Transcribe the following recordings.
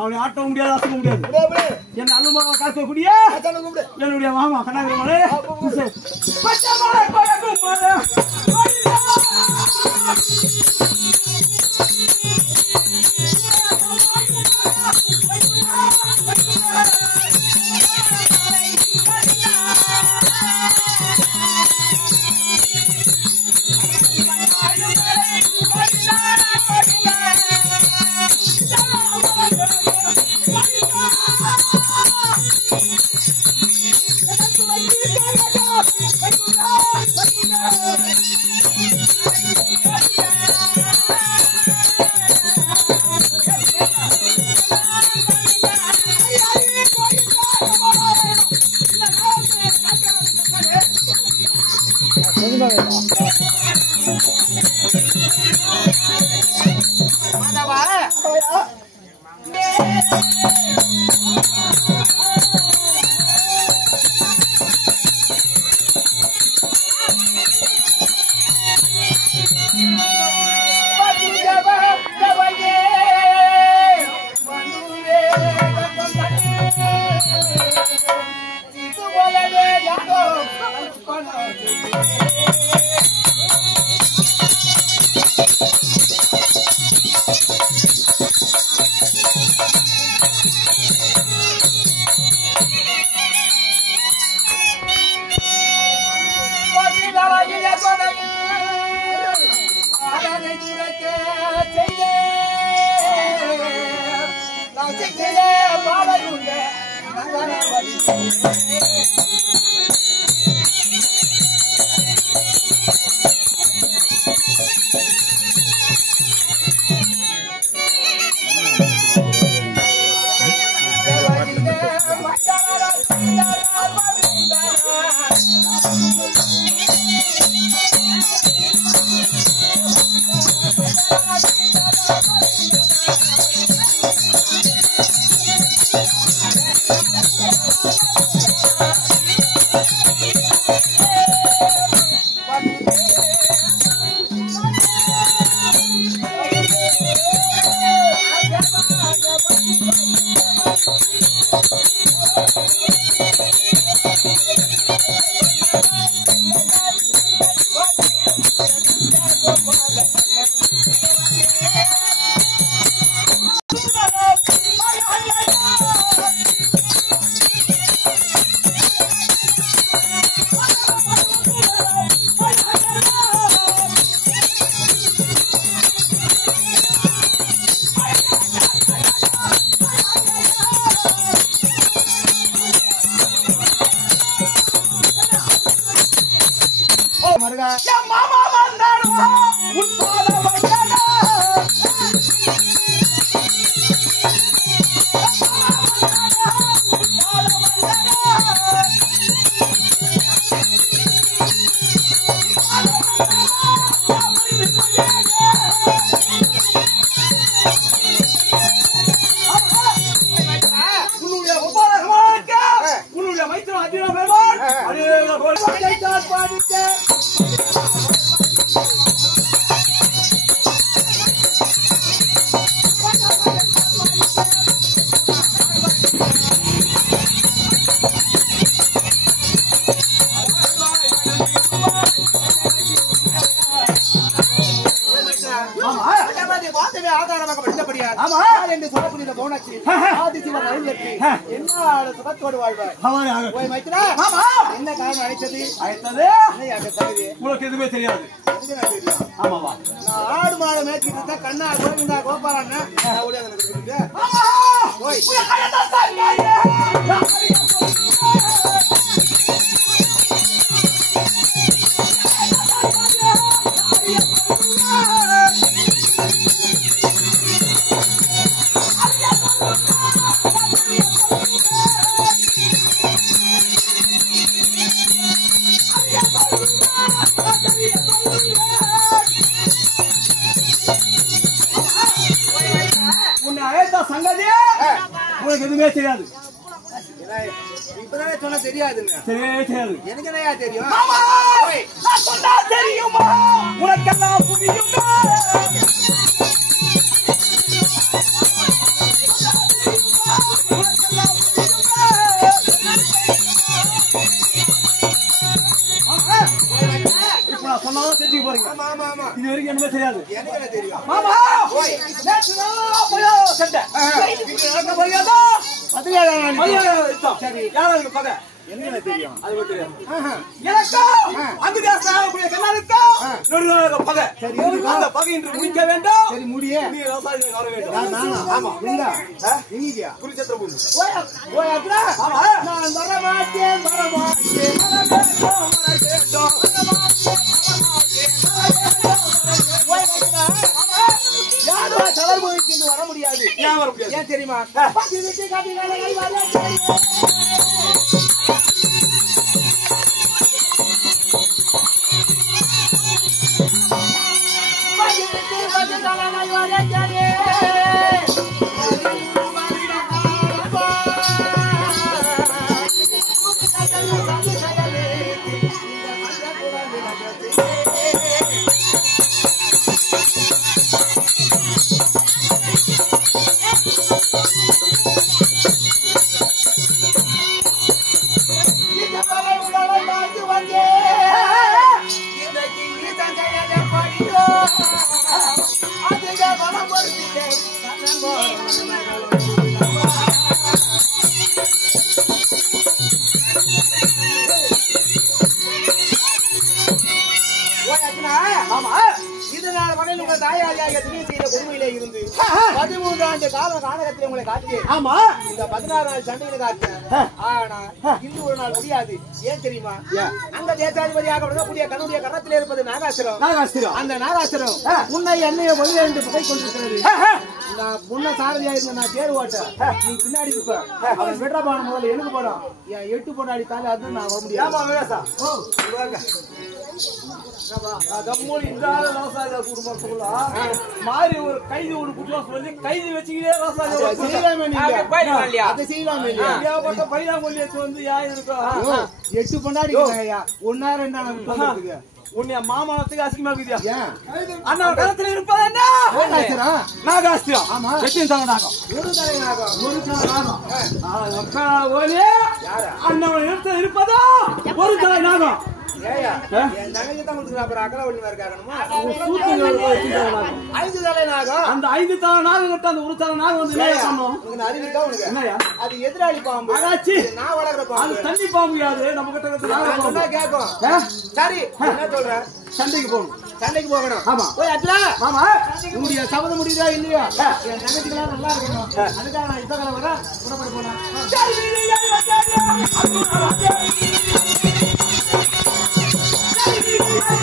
அவனை ஆட்ட முடியாது அசைக்க முடியாது என்ன அலுவலக காக்கக்கூடிய என்னுடைய மாமா கண்ணாகிரமலை என் மாமா வந்தாடுவா உன் பாத வந்தாடா உன்னுடைய மைத்திரம் அதிகம் பெறுவான் பாடிக்க ஆதாரமாக படித்தபடியார் என்று சொல்லக்கூடிய போனாச்சு ஆதிசிவன் அறிஞருக்கு என்ன சுகத்தோடு வாழ்வார் என்ன காரணம் அழைத்தது உங்களுக்கு எதுவுமே தெரியாது ஆமாவா நான் ஆடு மாடு மேய்ச்சிட்டு கண்ணா கோவிந்தா கோபாலன் உங்களுக்கு எதுவுமே தெரியாது இப்பதானே சொன்னா தெரியாதுங்க தெரியாது எனக்கு என்னையா தெரியும் நான் சொன்னா தெரியுமா உனக்கெல்லாம் புரியுமா சொன்னாலும் தெரிஞ்சுக்க போறீங்க இது வரைக்கும் என்ன தெரியாது எனக்கு என்ன தெரியும் மாமா சரி யாரும் பகை என்ன தெரியும் அது தெரியும் பகை சரி பகை என்று முடிக்க வேண்டும் சரி முடிய நீ விவசாயிகள் வர வேண்டும் ஆமா குருச்சத்திர பூமி நான் வரமாட்டேன் யாரும் தளர்வுக்கு வர முடியாது ஏன் தெரியுமா இதனால் மகளிர் உங்கள் தாயாரியாக துணை செய்த கொடுமையிலே இருந்து 13 ஆண்டு கால நாடகத்தில் உங்களை காட்டினேன். ஆமா, இந்த 16 நாள் சண்டையில காட்டினேன். ஆனா இன்று ஒரு நாள் முடியாது. ஏன் தெரியுமா? அந்த தேசாதிபதியாக விடக்கூடிய கண்ணுடைய கரத்தில் இருப்பது நாகாசுரம். அந்த நாகாசுரம் உன்னை என்னைய வழியை என்று புகை கொண்டிருக்கிறது. நான் முன்ன சாரதியா இருந்த நான் தேர் ஓட்ட, நீ பின்னாடி இருப்ப. அவன் வெற்றபான முதல்ல எனக்கு போடும். என் 8 போட்டாடி தாலி அது நான் வர முடியாது. மாறி ஒரு கைது ஒரு குற்றம் சொல்லி கைது வச்சுக்கிட்டே வந்து யாரு இருக்கா 8 பொண்டாடி ஒன்னா 2 உன்னைய மாமனத்துக்கு அசிங்கமா இருக்குதியா? அண்ணா கலத்துல இருப்பது என்ன? நாகாஸ்திரம். ஆமா, நாகம் ஒரு தலை நாகம் ஒரு தலை நாகம் அண்ணன் இருப்பதோ ஒரு தலை நாகம். ஐந்து தலை நாகம். அந்த 5 தலை நாகம் அந்த ஒரு தலை நாகம் வந்து அறிவிக்கா உனக்கு அது எதிராளி பாம்பு. நான் வளர்க்குற பாம்பு தண்ணி பாம்பு. யாது நம்ம கிட்ட கேட்கும். சரி, என்ன சொல்ற? சண்டைக்கு போகணும். சண்டைக்கு போகணும். ஆமா, போய் அட்லா. ஆமா, உங்களுடைய சபதம் முடியுதா இல்லையா? என் தங்கச்சிக்கெல்லாம் நல்லா இருக்கணும். அதுக்காக நான் இந்த காலம் வர புறப்பட போனேன். Thank you.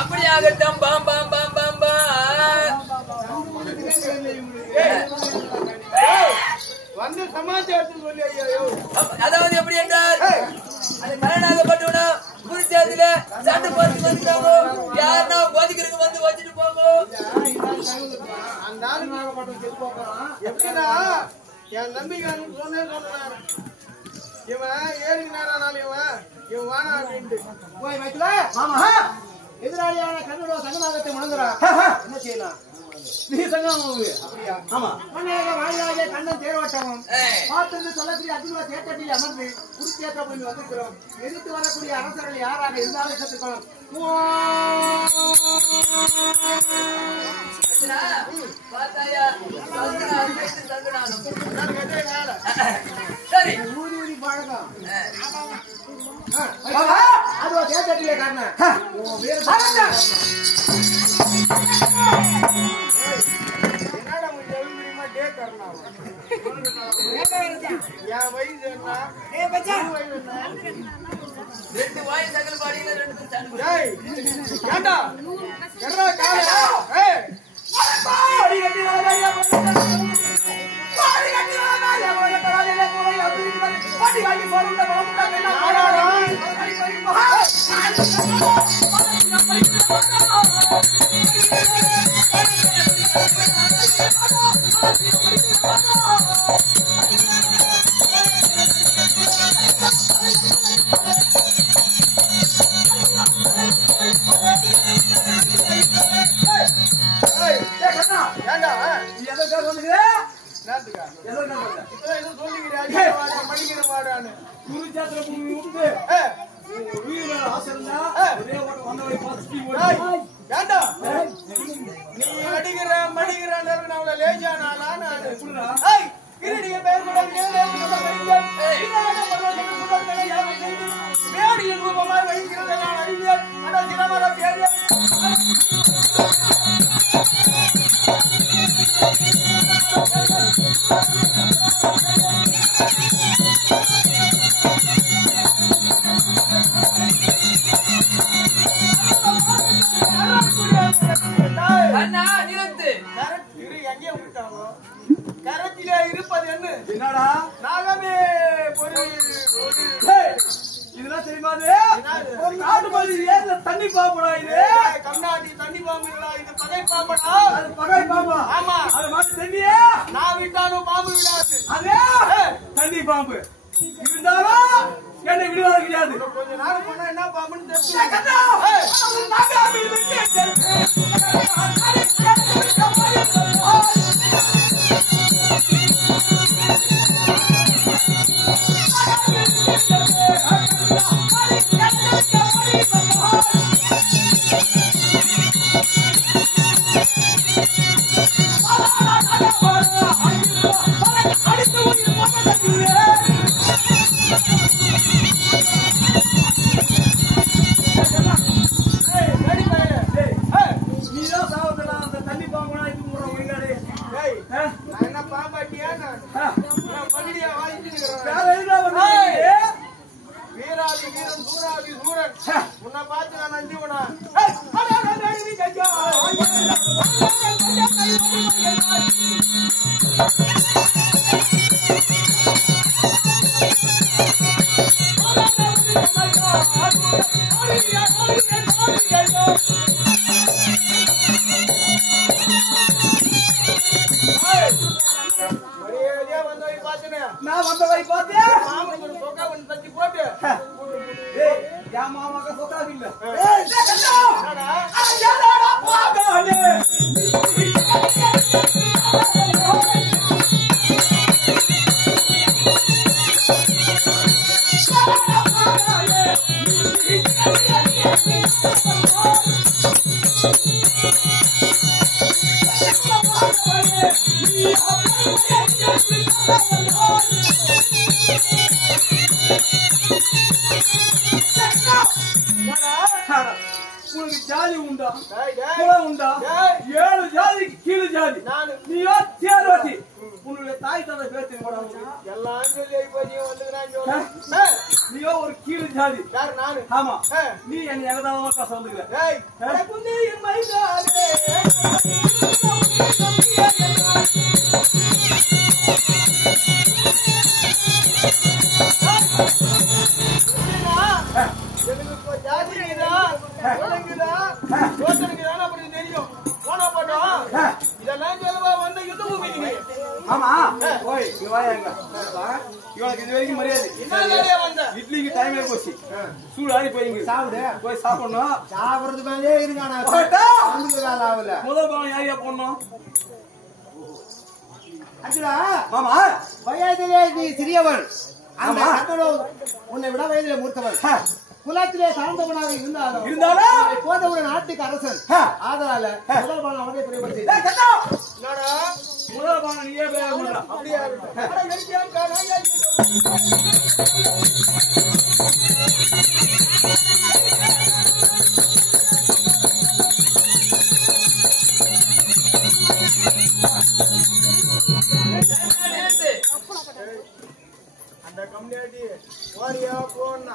அப்படியாகட்டும். பாம் பாம் பாம் பாம் பா வந்து சமாச்சாரத்தில் சொல்லி ஐயோ. அதாவது எப்படி என்றால் அது கல்யாணப்பட்டவனும் புதுச்சேரியில சண்டை பார்த்து வந்துட்டாங்க. யாருன்னா பாதிக்கிறதுக்கு வந்து வச்சுட்டு போங்க. அந்த ஆளு நாகப்பட்டம் செத்து போறான். எப்படின்னா என் நம்பிக்கை சொன்னேன் இவன் ஏழுக்கு நேரம் இவன் வானா அப்படின்ட்டு போய் வைக்கல. ஆமா எதிராளியான கண்ணோட சங்கநாதத்தை முழங்குறான். என்ன செய்யலாம்? நீ சங்கம் அப்படியா? ஆமா வாயிலாக கண்ணன் தேர்வாட்டமும் பார்த்து சொல்லக்கூடிய அதிகமா தேட்டத்தில் அமர்ந்து குருத்தேற்ற போய் வந்திருக்கிறோம். எதிர்த்து வரக்கூடிய அரசர்கள் யாராக இருந்தாலும் கற்றுக்கணும். சரி ஊதி ஊதி பழக்கம் அதுவா தேட்டத்திலே காரணம் ரெண்டு வாய் சகல் பாடியில ரெண்டு கரத்திலே இருப்பது என்னடா நாகமே இதெல்லாம் தெரியுமா? ஒரு நாட்டு மாதிரி ஏர்ல தண்ணி பாம்புடா இது. கண்ணாடி தண்ணி பாம்புடா இது. பகை பாம்புடா. அது பகை பாம்பா? ஆமா. அது மாதிரி தண்ணியே நான் விட்டாலும் பாம்பு விடாது. அதே தண்ணி பாம்பு இருந்தாலும் என்னை விடுவாது கிடையாது. கொஞ்ச நேரம் பண்ணா என்ன பாம்புன்னு தெரிஞ்சு நீதான் சாவத்தலாம். அந்த நான் வந்தவை பார்த்தேன் மாமன் ஒரு சொக்கா வந்து தட்டி போட்டு ஏய் யா மாமாக்கு சொக்கா இல்ல ஏய் என்னடா யாரடா பாகானே உனக்கு ஜாதி உண்டா குலம் உண்டா 7 ஜாதிக்கு கீழ் ஜாதி நீயோ சேரவாசி உன்னுடைய தாய் தந்தை பேர் எல்லாம் நீயோ ஒரு கீழ் ஜாதி ஆமா நீ என்ன எங்கதாவா காசு ஆமா போய் இவளுக்கு இது வரைக்கும் மரியாதை இட்லிக்கு டைம் ஆகி போச்சு சூடு ஆகி போய் சாப்பிடு போய் சாப்பிடணும் சாப்பிடுறது மேலே இருக்கான முதல் பாவம் யாரையா போடணும் மாமா வயதிலே நீ சிறியவன் உன்னை விட வயதிலே மூர்த்தவன் குலத்திலே சார்ந்தவனாக இருந்தாலும் போத ஒரு நாட்டுக்கு அரசன் ஆதலால முதல் பானம் அவனே பிரிவுபடுத்தி முதல் பானம் நீயே அப்படியா அந்த கம்யூனிட்டி வாரியா போனா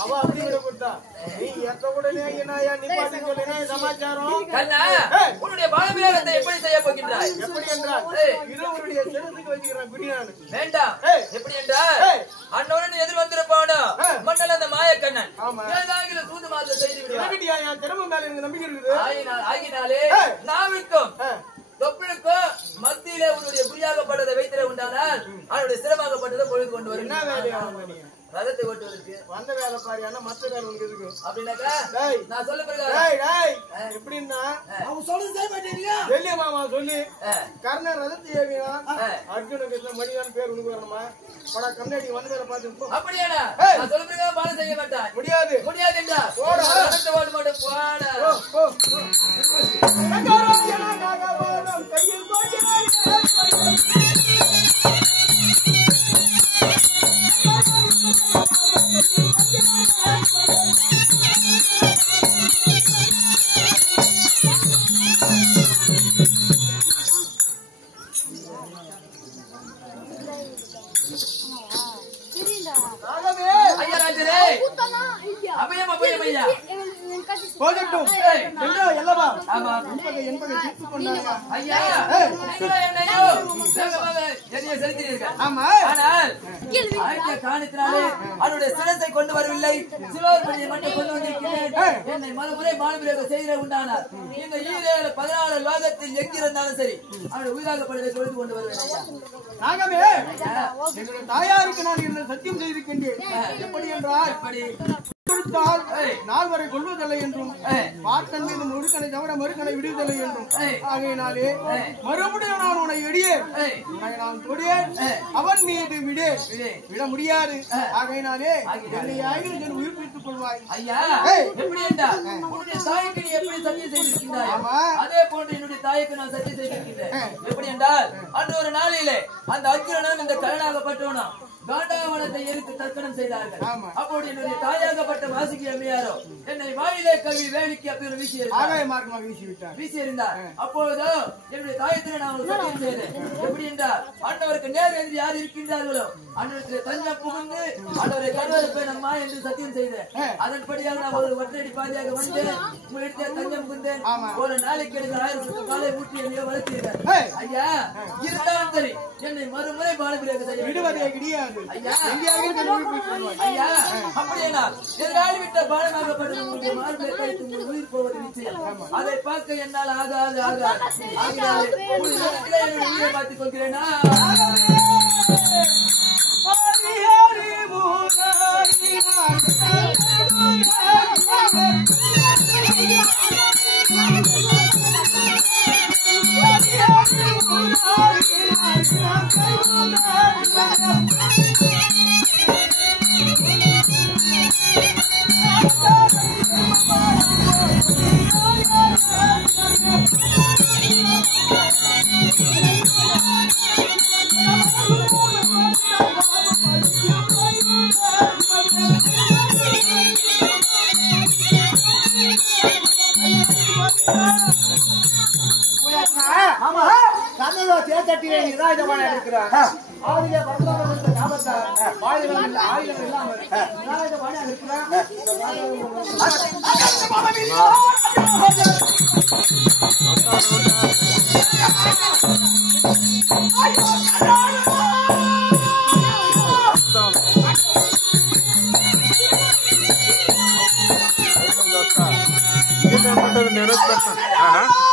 அவ அப்படி விட கொடுத்தா நீ எத்த உடனே என்னையா நிப்பாட்டி சொல்லினா சமாச்சாரம் கண்ணா உன்னுடைய பாலபிரேகத்தை எப்படி செய்ய போகின்றாய் எப்படி என்றால் இருவருடைய செலுத்துக்கு வச்சுக்கிறான் பிடியானு வேண்டாம் எப்படி என்றால் அண்ணோடு எதிர் வந்திருப்பானோ மன்னல் அந்த மாயக்கண்ணன் ஏதாகில சூது மாத்த செய்து விடுவான் என் திறமை மேல எனக்கு நம்பிக்கை இருக்குது ஆகினாலே நாவிற்கும் தொப்பிலுக்கும் மத்தியிலே உன்னுடைய குறியாகப்பட்டதை வைத்திட உண்டானால் அவனுடைய சிரமாகப்பட்டதை பொழுது கொண்டு வரும் என்ன வேலையா ரதத்தை ஓட்டுவதற்கு வந்த வேலை பாரு ஆனா மத்த வேலை உனக்கு இருக்கு அப்படின்னாக்கா நான் சொல்ல எப்படின்னா அவன் சொல்றது செய்ய மாட்டேங்க வெளிய மாமா சொல்லி கர்ணன் ரதத்தை ஏவினா அர்ஜுனுக்கு மணியான் பேர் உனக்கு வரணுமா படா கண்ணாடி வந்த வேலை பார்த்து அப்படியாடா நான் சொல்ல பிரகாரம் பாடம் செய்ய மாட்டான் முடியாது முடியாது என்றா ரதத்தை ஓட்ட மாட்டேன் போடா கையில் அபயம் அபயம் ஐயா போகட்டும் எல்லவா ஆமா என்பதை சித்து கொண்டாங்க ஐயா என்னையோ என்னைய செலுத்தினீர்கள் ஆமா ஆனால் ஆகிய காரணத்தினாலே அவருடைய சிரசை கொண்டு வரவில்லை சிலோர்பதியை மட்டும் கொண்டு வந்திருக்கிறேன் என்னை மறுமுறை மாணவர்கள் செய்திட உண்டானார் இந்த 14 லோகத்தில் எங்கிருந்தாலும் சரி அவருடைய உயிராகப்படுவதை தொழுது கொண்டு வருவேன் ஐயா நாகமே என்னுடைய தாயாருக்கு நான் இந்த சத்தியம் செய்திருக்கின்றேன் எப்படி என்றால் கொடுத்தால் நாள் வரை கொள்வதில்லை என்றும் பார்க்கன் மீது முழுக்கனை தவிர மறுக்கனை விடுவதில்லை என்றும் ஆகையினாலே மறுபடியும் நான் உன்னை எடியேன் நான் கொடியேன் அவன் மீது விட முடியாது ஆகையினாலே என்னை ஆகிய உயிர்ப்பித்துக் கொள்வாய் ஐயா எப்படி என்றால் உன்னுடைய தாய்க்கு நீ எப்படி சத்தியம் செய்திருக்கின்றாய் அதே போன்று என்னுடைய தாய்க்கு நான் சத்தியம் செய்திருக்கின்றேன் எப்படி என்றால் அன்று ஒரு நாளிலே அந்த அர்ஜுனனும் இந்த கலனாகப்பட்டவனும் காண்டாவனத்தை எரித்து தர்க்கணம் செய்தார்கள். அப்போது என்னுடைய தாயாகப்பட்ட வாசுகி அம்மையாரோ என்னை வாயிலே கவி வேலிக்கு அப்படி வீசி எறிந்தார். அப்பொழுதோ என்னுடைய தாயத்திலே நான் ஒரு சத்தியம் செய்தேன். எப்படி என்றால் ஆண்டவருக்கு நேர் என்று யார் இருக்கின்றார்களோ அன்றைய தஞ்சம் புகுந்து ஆண்டவரை கருவறுப்பேன் அம்மா என்று சத்தியம் செய்தேன். அதன்படியாக நான் ஒரு ஒற்றடி பாதியாக வந்தேன். உங்களிடத்தே தஞ்சம் புகுந்தேன். ஒரு நாளைக்கு எனக்கு 1000 காலை ஊட்டி என்னையோ வளர்த்தீர்கள். ஐயா இருந்தாலும் சரி என்னை மறுமுறை பாலபிரியாக செய்ய ஐயா அப்படியே எதிராளி விட்ட பாலமாகப்பட்டது உங்களுடைய மார்பை கைத்து உங்கள் உயிர் போவது நிச்சயம். அதை பார்க்க என்னால் ஆகாது ஆகினாலே என்னுடைய உயிரை பார்த்துக் கொள்கிறேனா? Nenek